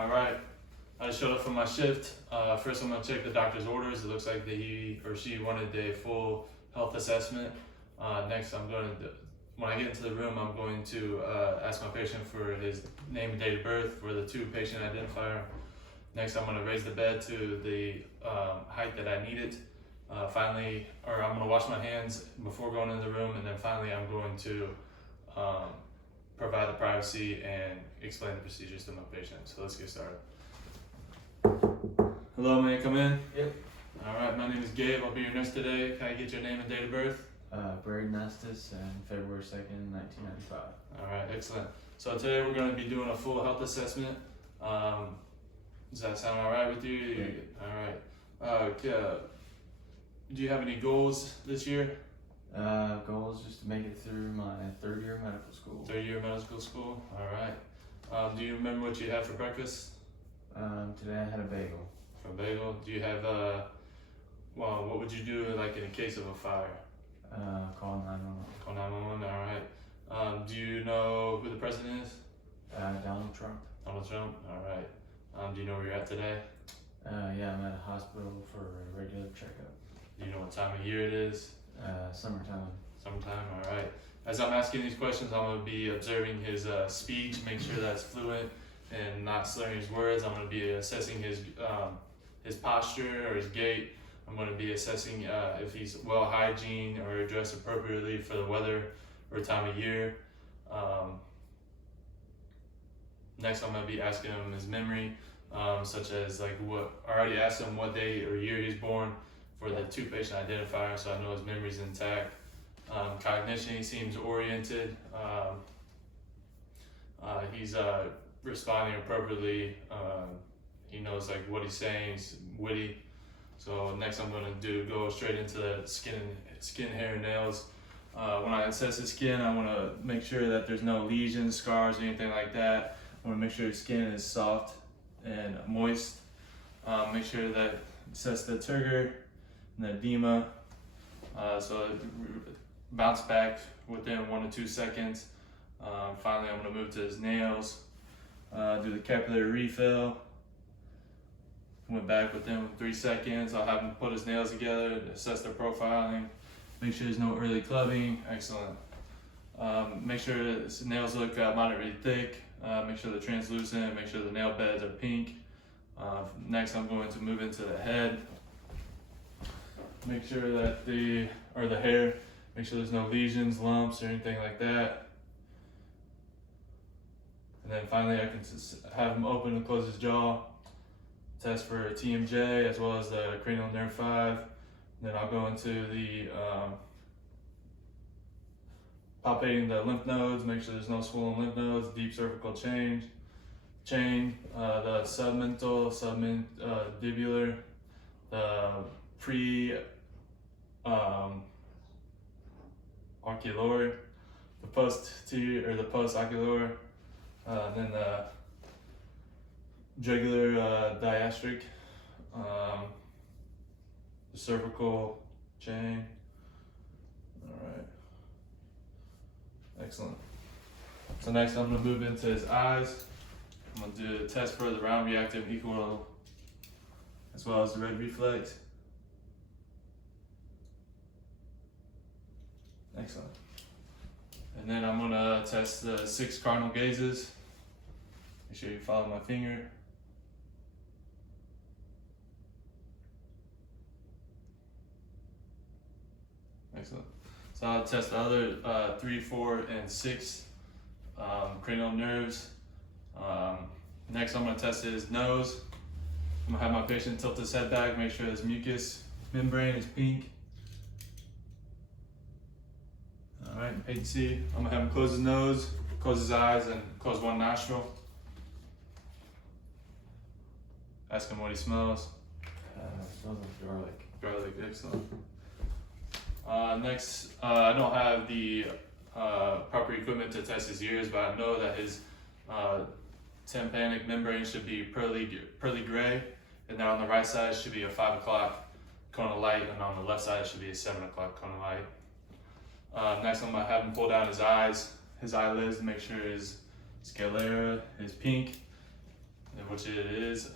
All right. I just showed up for my shift. First, I'm gonna check the doctor's orders. It looks like that he or she wanted a full health assessment. Next, when I get into the room, I'm going to ask my patient for his name and date of birth for the two patient identifier. Next, I'm gonna raise the bed to the height that I need it. I'm gonna wash my hands before going in the room, and then finally, I'm going to provide the privacy and explain the procedures to my patient. So let's get started. Hello, may I come in? Yep. All right, my name is Gabe. I'll be your nurse today. Can I get your name and date of birth? Braden Estes, and February 2nd, 1995. All right, excellent. So today we're going to be doing a full health assessment. Does that sound all right with you? Yeah. All right. Do you have any goals this year? Goal is just to make it through my third year of medical school. Third year of medical school? All right. Do you remember what you had for breakfast? Today I had a bagel. For bagel? Do you have, what would you do like in a case of a fire? Call 911. Call 911, all right. Do you know who the president is? Donald Trump. Donald Trump, all right. Do you know where you're at today? Yeah, I'm at a hospital for a regular checkup. Do you know what time of year it is? Summertime. Summertime, all right. As I'm asking these questions, I'm going to be observing his speech, make sure that's fluent and not slurring his words. I'm going to be assessing his posture or his gait. I'm going to be assessing if he's well hygiene or dressed appropriately for the weather or time of year. Next, I'm going to be asking him his memory, such as I already asked him what day or year he's born for the two patient identifier, so I know his memory's intact. Cognition, he seems oriented. He's responding appropriately. He knows what he's saying. He's witty. So next, I'm going to go straight into the skin, hair, and nails. When I assess his skin, I want to make sure that there's no lesions, scars, or anything like that. I want to make sure his skin is soft and moist. Make sure that assess the turgor and the edema. So it bounce back within 1 to 2 seconds. Finally, I'm going to move to his nails. Do the capillary refill. Went back within 3 seconds. I'll have him put his nails together, assess their profiling, make sure there's no early clubbing. Excellent. Make sure his nails look moderately thick. Make sure they're translucent. Make sure the nail beds are pink. Next, I'm going to move into the head. Make sure that the hair. Make sure there's no lesions, lumps, or anything like that. And then finally, I can have him open and close his jaw. Test for TMJ as well as the cranial nerve 5. Then I'll go into the palpating the lymph nodes, make sure there's no swollen lymph nodes, deep cervical chain, the submental, submandibular, the ocular, the posterior or the post-ocular, then the jugular diastric, the cervical chain. All right, excellent. So next I'm going to move into his eyes. I'm going to do a test for the round reactive equal as well as the red reflex. Excellent. And then I'm going to test the 6 cardinal gazes. Make sure you follow my finger. Excellent. So I'll test the other 3, 4, and 6 cranial nerves. Next, I'm going to test his nose. I'm going to have my patient tilt his head back, make sure his mucous membrane is pink. All right, you can see, I'm going to have him close his nose, close his eyes, and close one nostril. Ask him what he smells. Smells like garlic. Garlic, excellent. Next, I don't have the proper equipment to test his ears, but I know that his tympanic membrane should be pearly gray, and then on the right side should be a 5 o'clock cone of light, and on the left side should be a 7 o'clock cone of light. Next, I'm gonna have him pull down his eyes, his eyelids, to make sure his sclera is pink. which it is.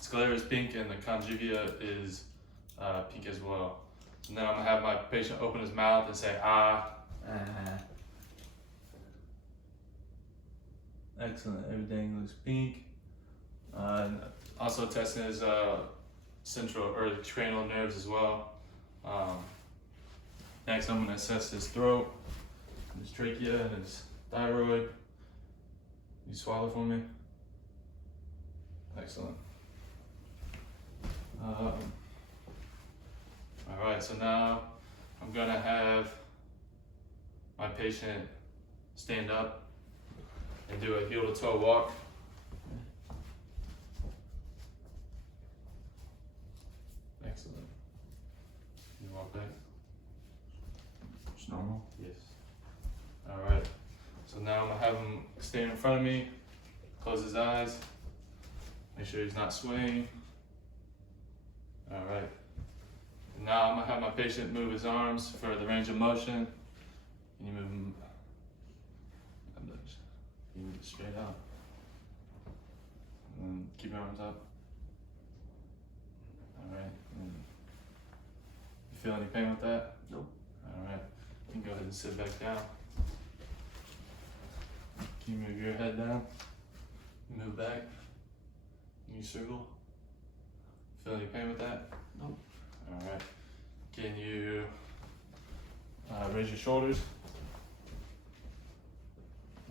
Sclera is pink and the conjugia is pink as well. And then I'm gonna have my patient open his mouth and say ah. Excellent, everything looks pink. Also testing his central or cranial nerves as well. Next I'm gonna assess his throat, his trachea, and his thyroid. You swallow for me? Excellent. Alright, so now I'm gonna have my patient stand up and do a heel to toe walk. Excellent. Can you walk back? It's normal. Yes. Alright, so now I'm gonna have him stand in front of me, close his eyes, make sure he's not swaying. Alright. Now I'm gonna have my patient move his arms for the range of motion. Can you move them? You move it straight out. And then keep your arms up. Alright. You feel any pain with that? Nope. Alright. You can go ahead and sit back down. Can you move your head down? Move back. Can you circle? Feel any pain with that? Nope. Alright. Can you raise your shoulders?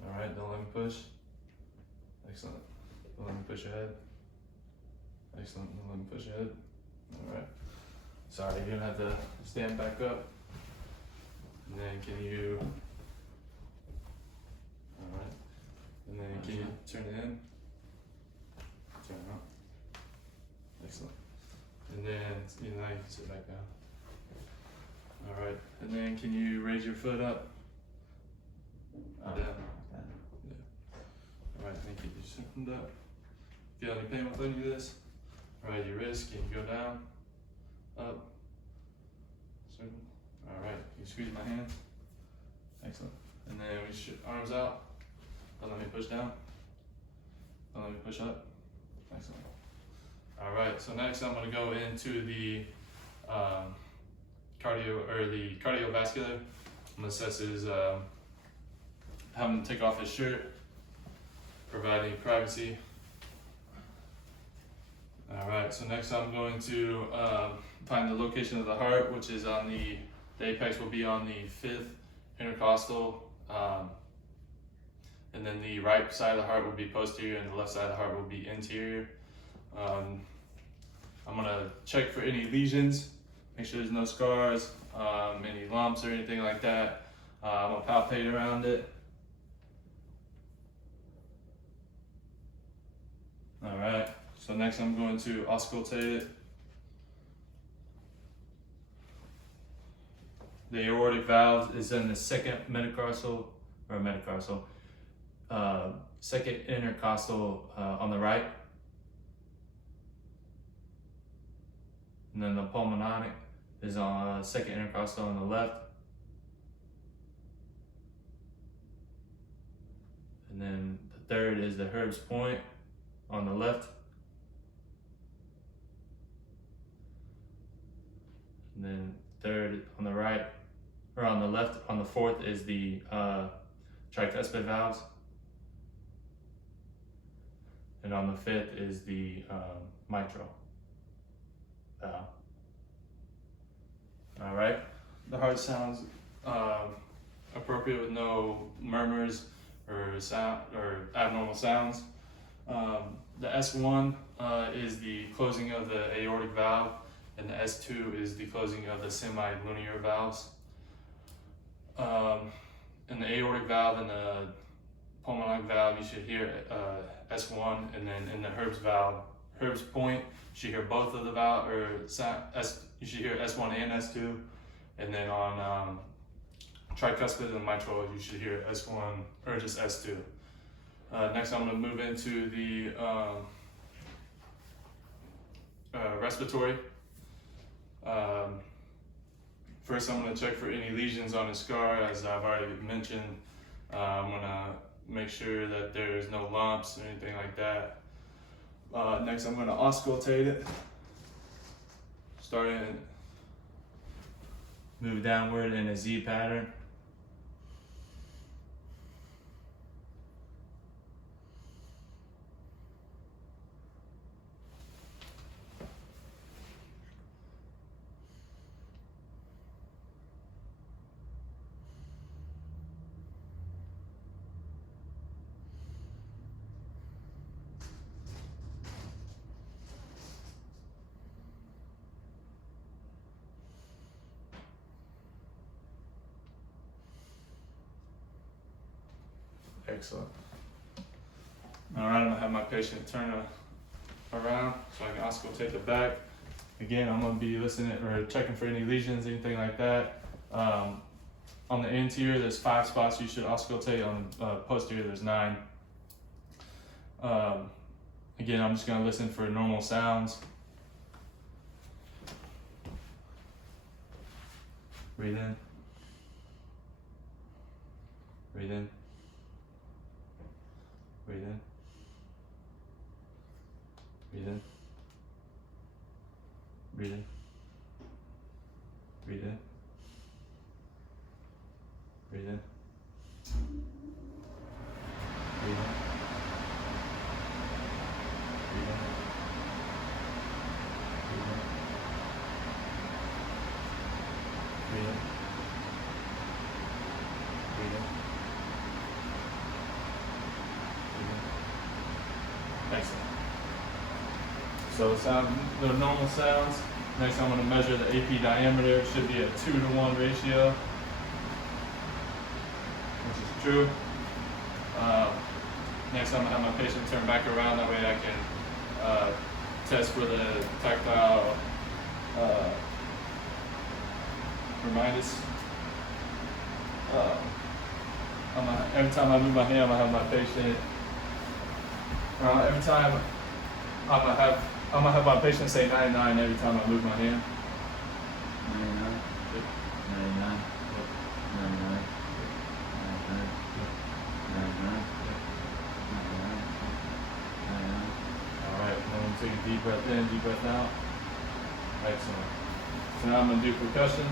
Alright, don't let me push. Excellent. Don't let me push your head. Excellent. Don't let me push your head. Alright. Sorry, you're gonna have to stand back up. And then can you. Alright. And then can you turn it in? Turn it out. Excellent. And then now you can sit back down. Alright. And then can you raise your foot up? Down. Alright, then keep your circled up. Feel any pain with any of this? Alright, your wrist, can you go down? Up. Circle. Alright, you squeeze my hand. Excellent. And then we shoot arms out. Don't let me push down. Don't let me push up. Excellent. Alright, so next I'm gonna go into the cardiovascular. I'm gonna assess his have him take off his shirt, providing privacy. Alright, so next I'm going to find the location of the heart, which is on the apex will be on the 5th intercostal, and then the right side of the heart will be posterior and the left side of the heart will be interior. I'm gonna check for any lesions, make sure there's no scars, any lumps or anything like that. I'm gonna palpate around it. Alright, so next I'm going to auscultate it. The aortic valve is in the second second intercostal on the right. And then the pulmonic is on second intercostal on the left. And then the third is the Herb's point on the left. And then third on the right, or on the left, on the fourth is the tricuspid valves. And on the fifth is the mitral valve. All right, the heart sounds appropriate with no murmurs or sound or abnormal sounds. The S1 is the closing of the aortic valve, and the S2 is the closing of the semi-linear valves. In the aortic valve and the pulmonic valve, you should hear S1, and then in the Herb's point, you should hear both of the valve, or you should hear S1 and S2, and then on tricuspid and mitral, you should hear S1 or just S2. Next, I'm going to move into the respiratory. First, I'm going to check for any lesions on his scar, as I've already mentioned. I'm going to make sure that there's no lumps or anything like that. Next, I'm gonna auscultate it. Starting move downward in a Z pattern. Excellent. All right, I'm gonna have my patient turn around so I can auscultate the back. Again, I'm gonna be listening or checking for any lesions, anything like that. On the anterior, there's 5 spots you should auscultate. On the posterior, there's 9. Again, I'm just gonna listen for normal sounds. Breathe in. Breathe in. Breathe in. Breathe in. Breathe in. Breathe in. Breathe in. Breathe in. Breathe in. Breathe in. Breathe in. Excellent. So the normal sounds. Next, I'm going to measure the AP diameter. It should be a 2-to-1 ratio, which is true. Next, I'm going to have my patient turn back around. That way I can test for the tactile rhinitis. Every time I move my hand, I'm going to have my patient. Every time I'm gonna have my patient say 99 every time I move my hand. 99. Yep. 99. Yep. 99. 99. 99. All right, I'm gonna take a deep breath in, deep breath out. Excellent. So now I'm gonna do percussion.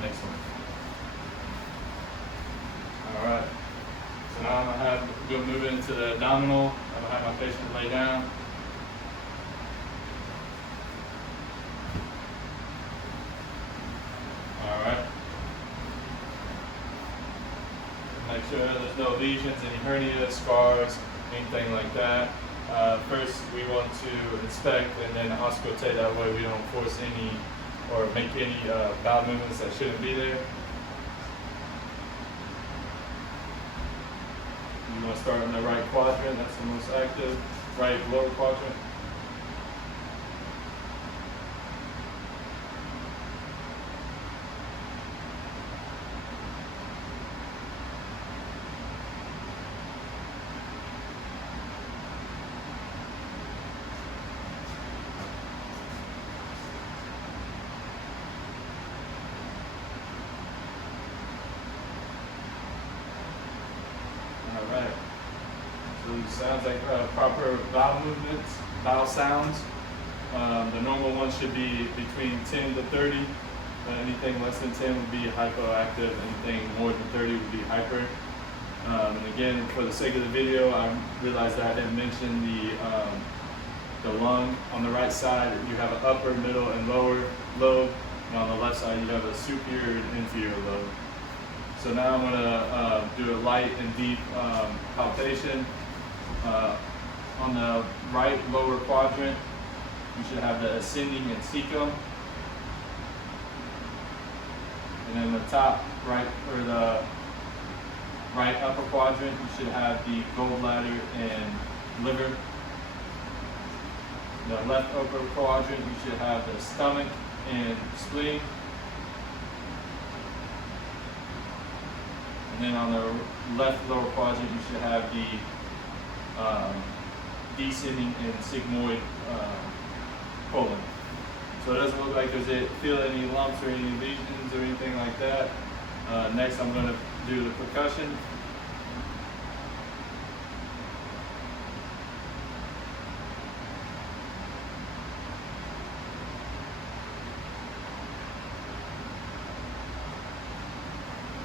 Excellent. All right. So now I'm gonna move into the abdominal. I'm gonna have my patient lay down. All right. Make sure there's no lesions, any hernias, scars, anything like that. First, we want to inspect and then auscultate. That way, we don't force any or make any bowel movements that shouldn't be there. You want to start in the right quadrant, that's the most active, right lower quadrant. Alright, so it sounds like proper vowel movements, vowel sounds. The normal one should be between 10 to 30. Anything less than 10 would be hypoactive, anything more than 30 would be hyper. And again, for the sake of the video, I realized that I didn't mention the lung. On the right side, you have an upper, middle, and lower lobe. And on the left side, you have a superior and inferior lobe. So now I'm gonna do a light and deep palpation. On the right lower quadrant, you should have the ascending and cecum. And then the top right, or the right upper quadrant, you should have the gallbladder and liver. The left upper quadrant, you should have the stomach and spleen. And then on the left lower quadrant, you should have the descending and sigmoid colon. So it doesn't look like feel any lumps or any lesions or anything like that. Next, I'm going to do the percussion.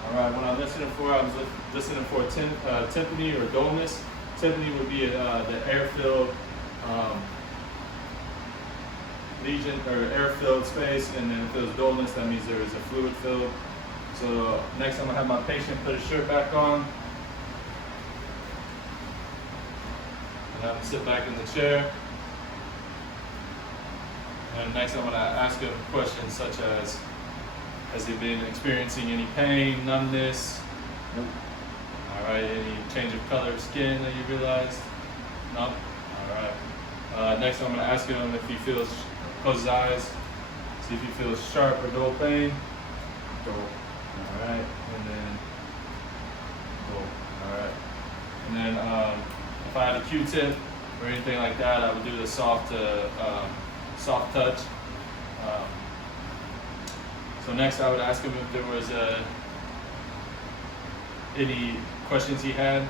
Alright, when I'm listening for, I was listening for tympany or dullness. Tympany would be the air-filled lesion or air-filled space, and then if there's dullness, that means there is a fluid filled. So next I'm going to have my patient put his shirt back on. And I'm going to sit back in the chair. And next I'm going to ask him questions such as, has he been experiencing any pain, numbness? Nope. Alright, any change of color of skin that you realized? No? Alright. Next I'm going to ask him if he feels, close his eyes, see if he feels sharp or dull pain. Dull. Alright, and then dull. Alright. And then if I had a Q-tip or anything like that, I would do the soft touch. So next I would ask him if there was any questions he had.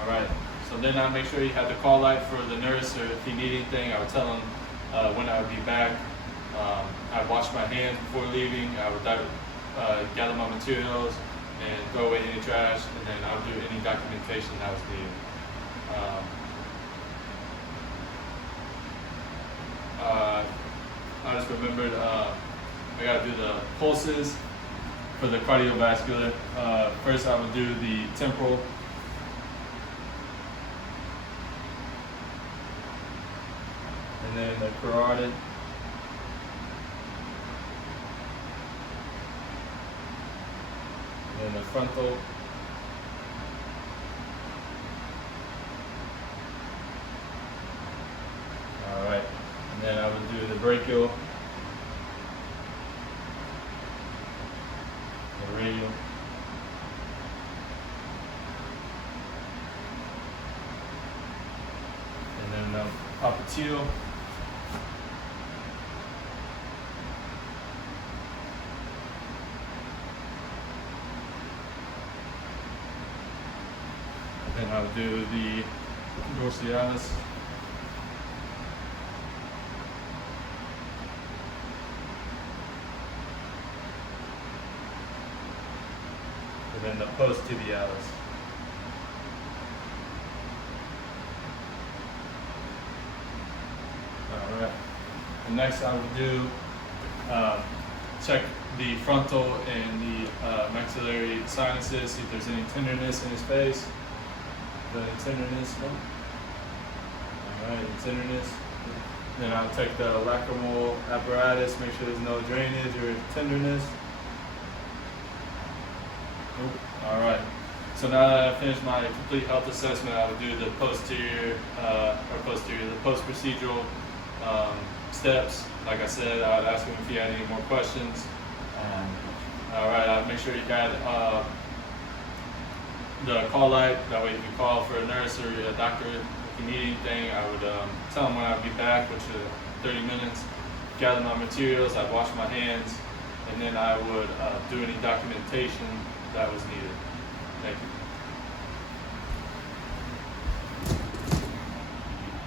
Alright, so then I'd make sure he had the call light for the nurse, or if he needed anything, I would tell him when I would be back. I'd wash my hands before leaving. I would gather my materials and throw away any trash, and then I would do any documentation that was needed. I just remembered I gotta do the pulses for the cardiovascular. First I would do the temporal. And then the carotid. And then the frontal. Alright. And then I would do the brachial. The radial. And then the popliteal. Then I would do the dorsalis. And then the post-tibialis. Alright. And next I would do check the frontal and the maxillary sinuses, see if there's any tenderness in his face. The tenderness, no? Alright, tenderness. Then I'll take the lacrimal apparatus, make sure there's no drainage or tenderness. Nope. Alright. So now that I've finished my complete health assessment, I would do the the post-procedural steps. Like I said, I would ask him if he had any more questions. Alright, I'd make sure he got the call light, that way you can call for a nurse or a doctor if you need anything. I would tell him when I'd be back, which is 30 minutes, gather my materials, I'd wash my hands, and then I would do any documentation that was needed. Thank you.